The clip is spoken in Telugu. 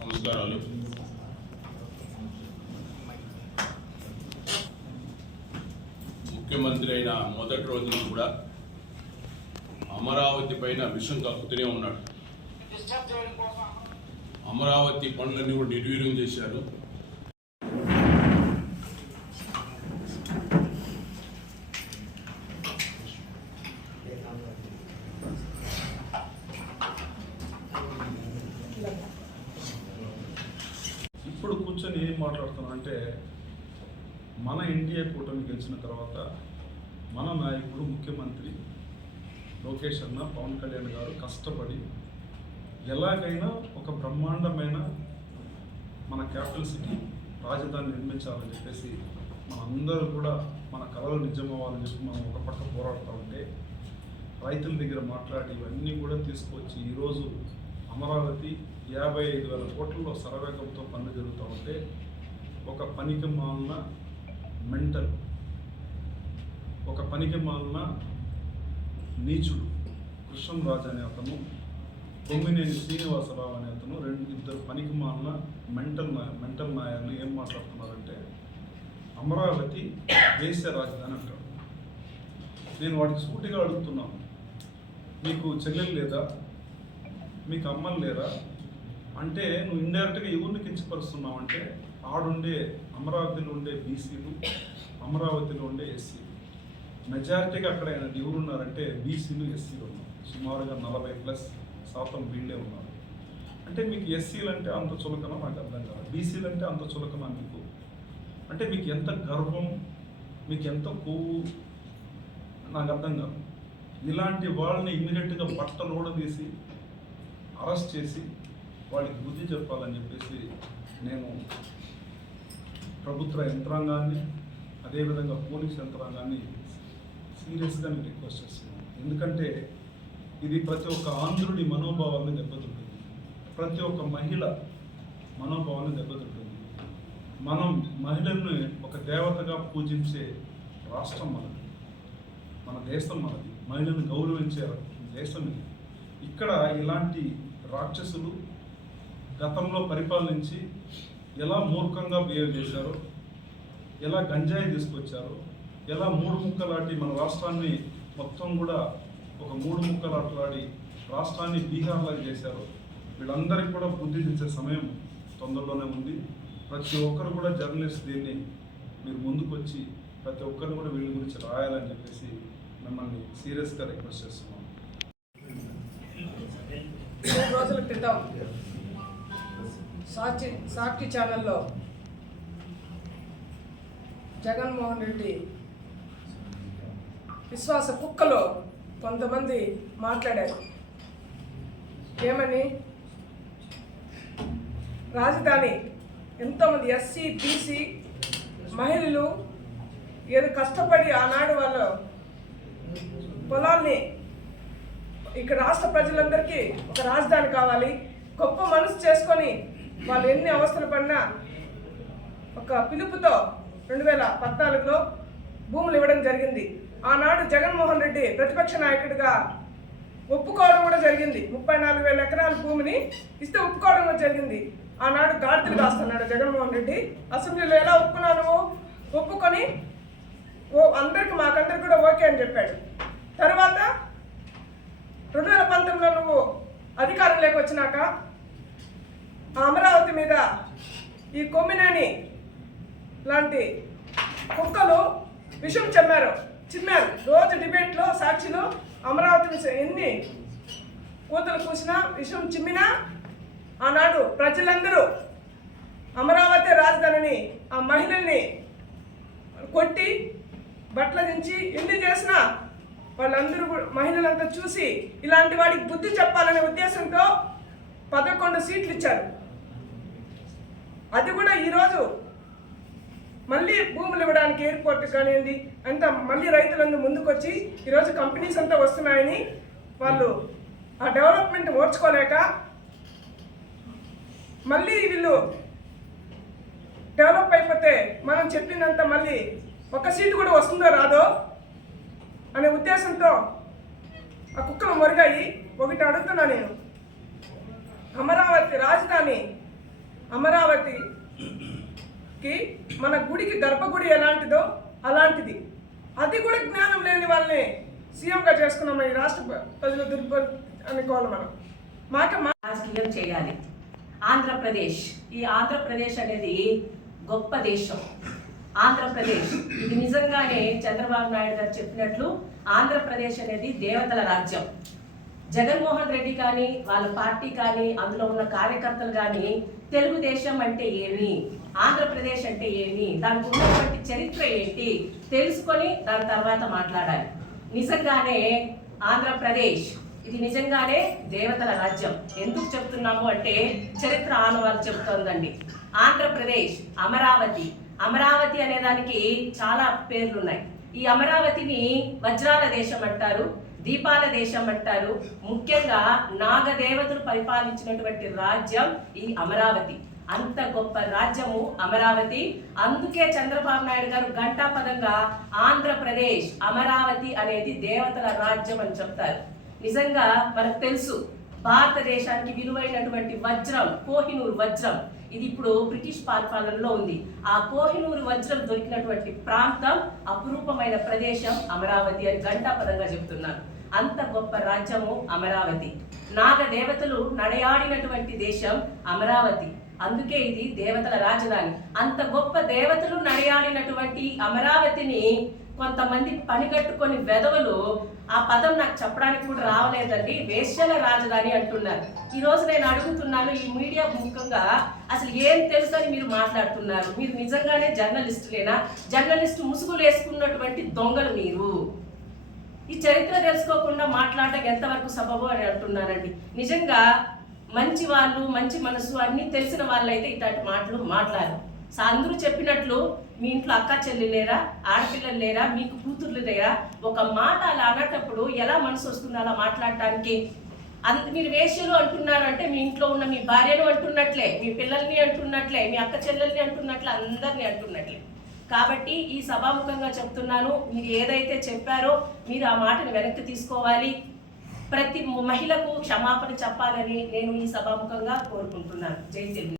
నమస్కారాలు. ముఖ్యమంత్రి అయిన మొదటి రోజున కూడా అమరావతి పైన విషం కక్కుతూనే ఉన్నాడు. అమరావతి పనులన్నీ కూడా నిర్వీర్యం చేశారు. ఇప్పుడు కూర్చొని ఏం మాట్లాడుతున్నాం అంటే, మన ఇండియా కూటమి గెలిచిన తర్వాత మన నాయకుడు ముఖ్యమంత్రి లోకేష్ అన్న, పవన్ కళ్యాణ్ గారు కష్టపడి ఎలాగైనా ఒక బ్రహ్మాండమైన మన క్యాపిటల్ సిటీ రాజధాని నిర్మించాలని చెప్పేసి మనందరూ కూడా మన కళలు నిజమవ్వాలని చెప్పి మనం ఒక పక్క పోరాడుతూ ఉంటే, రైతుల దగ్గర మాట్లాడి ఇవన్నీ కూడా తీసుకొచ్చి ఈరోజు అమరావతి 55,000 కోట్లలో శరవేగంతో పనులు జరుగుతూ ఉంటే, ఒక పనికి మాలిన మెంటల్, ఒక పనికి మాలిన నీచుడు కృష్ణంరాజు అనే అతను, కొమ్మినేని శ్రీనివాసరావు అనే అతను, ఇద్దరు పనికి మాలిన మెంటల్ నాయకులు ఏం మాట్లాడుతున్నారంటే, అమరావతి దేశ రాజధాని అంటారు. నేను వాటికి సూటిగా అడుగుతున్నాను, మీకు చెల్లెలు లేదా, మీకు అమ్మలు లేరా అంటే నువ్వు ఇండైరెక్ట్గా ఎవరిని కించపరుస్తున్నావు అంటే, ఆడుండే అమరావతిలో ఉండే బీసీలు, అమరావతిలో ఉండే ఎస్సీలు, మెజారిటీగా అక్కడ ఎవరున్నారంటే బీసీలు, ఎస్సీలు ఉన్నారు. సుమారుగా 40+ వీళ్ళే ఉన్నారు. అంటే మీకు ఎస్సీలు అంటే అంత చులకన నాకు అర్థం కాదు, బీసీలు అంటే అంత చులకన మీకు అంటే మీకు ఎంత గర్వం, మీకు ఎంత కొవ్వు నాకు అర్థం కాదు. ఇలాంటి వాళ్ళని ఇమ్మీడియట్గా బట్టలోడ తీసి అరెస్ట్ చేసి వాళ్ళకి బుద్ధి చెప్పాలని చెప్పేసి నేను ప్రభుత్వ యంత్రాంగాన్ని, అదేవిధంగా పోలీస్ యంత్రాంగాన్ని సీరియస్గా నేను రిక్వెస్ట్ చేస్తున్నాను. ఎందుకంటే ఇది ప్రతి ఒక్క ఆంధ్రుడి మనోభావాన్ని దెబ్బతింటుంది, ప్రతి ఒక్క మహిళ మనోభావాన్ని దెబ్బతింటుంది. మనం మహిళలను ఒక దేవతగా పూజించే రాష్ట్రం మనది, మన దేశం మనది, మహిళలను గౌరవించే దేశం ఇది. ఇక్కడ ఇలాంటి రాక్షసులు గతంలో పరిపాలించి ఎలా మూర్ఖంగా బిహేవ్ చేశారో, ఎలా గంజాయి తీసుకొచ్చారో, ఎలా 3 ముక్కలాటి మన రాష్ట్రాన్ని మొత్తం కూడా ఒక 3 ముక్కలాటలాడి రాష్ట్రాన్ని బీహార్లాగా చేశారో, వీళ్ళందరికీ కూడా బుద్ధి తెచ్చే సమయం తొందరలోనే ఉంది. ప్రతి ఒక్కరు కూడా జర్నలిస్ట్ దీన్ని మీరు ముందుకు వచ్చి ప్రతి ఒక్కరు కూడా వీళ్ళ గురించి రాయాలని చెప్పేసి మిమ్మల్ని సీరియస్గా రిక్వెస్ట్ చేస్తున్నాం. 2 రోజుల క్రితం సాక్షి ఛానల్లో జగన్మోహన్ రెడ్డి విశ్వాస కుక్కలో కొంతమంది మాట్లాడారు. ఏమని, రాజధాని ఎంతోమంది ఎస్సీ, బీసీ మహిళలు ఏదో కష్టపడి ఆనాడు వాళ్ళ పొలాల్ని ఇక్కడ రాష్ట్ర ప్రజలందరికీ ఒక రాజధాని కావాలి, గొప్ప మనసు చేసుకొని వాళ్ళు ఎన్ని అవస్థలు పడినా ఒక పిలుపుతో 2014లో భూములు ఇవ్వడం జరిగింది. ఆనాడు జగన్మోహన్ రెడ్డి ప్రతిపక్ష నాయకుడిగా ఒప్పుకోవడం కూడా జరిగింది. 34,000 ఎకరాల భూమిని ఇస్తే ఒప్పుకోవడం కూడా జరిగింది. ఆనాడు గాడిదలు కాస్తున్నాడు జగన్మోహన్ రెడ్డి. అసెంబ్లీలో ఎలా ఒప్పుకున్నావు నువ్వు? ఒప్పుకొని మాకందరికి కూడా ఓకే అని చెప్పాడు. తర్వాత 2019లో నువ్వు అధికారంలోకి వచ్చినాక ఆ అమరావతి మీద ఈ కొమ్మినేని లాంటి కుక్కలు విషం చిమ్మారు. రోజు డిబేట్లో సాక్షిలో అమరావతి ఎన్ని కూతలు కూసినా విషం చిమ్మినా ఆనాడు ప్రజలందరూ అమరావతి రాజధానిని ఆ మహిళల్ని కొట్టి బట్టల నుంచి ఎన్ని చేసినా వాళ్ళందరూ మహిళలంతా చూసి ఇలాంటి వాడికి బుద్ధి చెప్పాలనే ఉద్దేశంతో 11 సీట్లు ఇచ్చారు. అది కూడా ఈరోజు మళ్ళీ భూములు ఇవ్వడానికి ఎయిర్పోర్ట్ కానివ్వండి అంతా మళ్ళీ రైతులందరూ ముందుకొచ్చి ఈరోజు కంపెనీస్ అంతా వస్తున్నాయని వాళ్ళు ఆ డెవలప్మెంట్ ఓర్చుకోలేక మళ్ళీ వీళ్ళు డెవలప్ అయిపోతే మనం చెప్పినంత మళ్ళీ ఒక సీటు కూడా వస్తుందో రాదో అనే ఉద్దేశంతో ఆ కుక్కలు మొరిగాయి. ఒకటి అడుగుతున్నా నేను, అమరావతి రాజధాని అమరావతికి మన గుడికి గర్భగుడి ఎలాంటిదో అలాంటిది. అది కూడా జ్ఞానం లేని వాళ్ళని సీఎంగా చేసుకున్నాం. ఈ రాష్ట్ర ప్రజలు దుర్బల్ అనుకోవాలి. మనం రాజకీయం చేయాలి. ఆంధ్రప్రదేశ్, ఈ ఆంధ్రప్రదేశ్ అనేది గొప్ప దేశం. ఆంధ్రప్రదేశ్ ఇది నిజంగానే చంద్రబాబు నాయుడు గారు చెప్పినట్లు ఆంధ్రప్రదేశ్ అనేది దేవతల రాజ్యం. జగన్మోహన్ రెడ్డి కానీ వాళ్ళ పార్టీ కానీ అందులో ఉన్న కార్యకర్తలు కానీ తెలుగుదేశం అంటే ఏమి, ఆంధ్రప్రదేశ్ అంటే ఏమి, దానికి ఉన్నటువంటి చరిత్ర ఏంటి తెలుసుకొని దాని తర్వాత మాట్లాడాలి. నిజంగానే ఆంధ్రప్రదేశ్ ఇది నిజంగానే దేవతల రాజ్యం. ఎందుకు చెప్తున్నాము అంటే చరిత్ర ఆనవాళ్ళు చెప్తోందండి. ఆంధ్రప్రదేశ్ అమరావతి అనే దానికి చాలా పేర్లున్నాయి. ఈ అమరావతిని వజ్రాల దేశం అంటారు, దీపాల దేశం అంటారు. ముఖ్యంగా నాగదేవతలు పరిపాలించినటువంటి రాజ్యం ఈ అమరావతి. అంత గొప్ప రాజ్యము అమరావతి. అందుకే చంద్రబాబు నాయుడు గారు ఘంటాపదంగా ఆంధ్రప్రదేశ్ అమరావతి అనేది దేవతల రాజ్యం అని చెప్తారు. నిజంగా మనకు తెలుసు, భారతదేశానికి విలువైనటువంటి వజ్రం కోహినూరు వజ్రం ఇది ఇప్పుడు బ్రిటిష్ పరిపాలనలో ఉంది. ఆ కోహినూరు వజ్రం దొరికినటువంటి ప్రాంతం, అపురూపమైన ప్రదేశం అమరావతి అని ఘంటాపదంగా చెప్తున్నారు. అంత గొప్ప రాజ్యము అమరావతి. నాగదేవతలు నడయాడినటువంటి దేశం అమరావతి. అందుకే ఇది దేవతల రాజధాని. అంత గొప్ప దేవతలు నడయాడినటువంటి అమరావతిని కొంతమంది పనిగట్టుకొని వెధవలు, ఆ పదం నాకు చెప్పడానికి కూడా రావలేదండి, వేశ్యల రాజధాని అంటున్నారు. ఈ రోజు నేను అడుగుతున్నాను, ఈ మీడియా ముఖంగా అసలు ఏం తెలుసని మీరు మాట్లాడుతున్నారు? మీరు నిజంగానే జర్నలిస్టులేనా? జర్నలిస్టు ముసుగులు వేసుకున్నటువంటి దొంగలు మీరు. ఈ చరిత్ర తెలుసుకోకుండా మాట్లాడటం ఎంతవరకు సబబు అని అంటున్నానండి. నిజంగా మంచి వాళ్ళు, మంచి మనసు అన్నీ తెలిసిన వాళ్ళైతే ఇట్లాంటి మాటలు మాట్లాడరు. అందరూ చెప్పినట్లు మీ ఇంట్లో అక్క చెల్లి లేరా, ఆడపిల్లలు లేరా, మీకు కూతుర్లు లేరా? ఒక మాట అలా అనేటప్పుడు ఎలా మనసు వస్తుంది అలా మాట్లాడటానికి? మీరు వేశ్యలు అంటున్నారంటే మీ ఇంట్లో ఉన్న మీ భార్యను అంటున్నట్లే, మీ పిల్లల్ని అంటున్నట్లే, మీ అక్క చెల్లెల్ని అంటున్నట్లే, అందరినీ అంటున్నట్లే. కాబట్టి ఈ సభాముఖంగా చెప్తున్నాను, మీరు ఏదైతే చెప్పారో మీరు ఆ మాటను వెనక్కి తీసుకోవాలి. ప్రతి మహిళకు క్షమాపణ చెప్పాలని నేను ఈ సభాముఖంగా కోరుకుంటున్నాను. జై తెలుగు.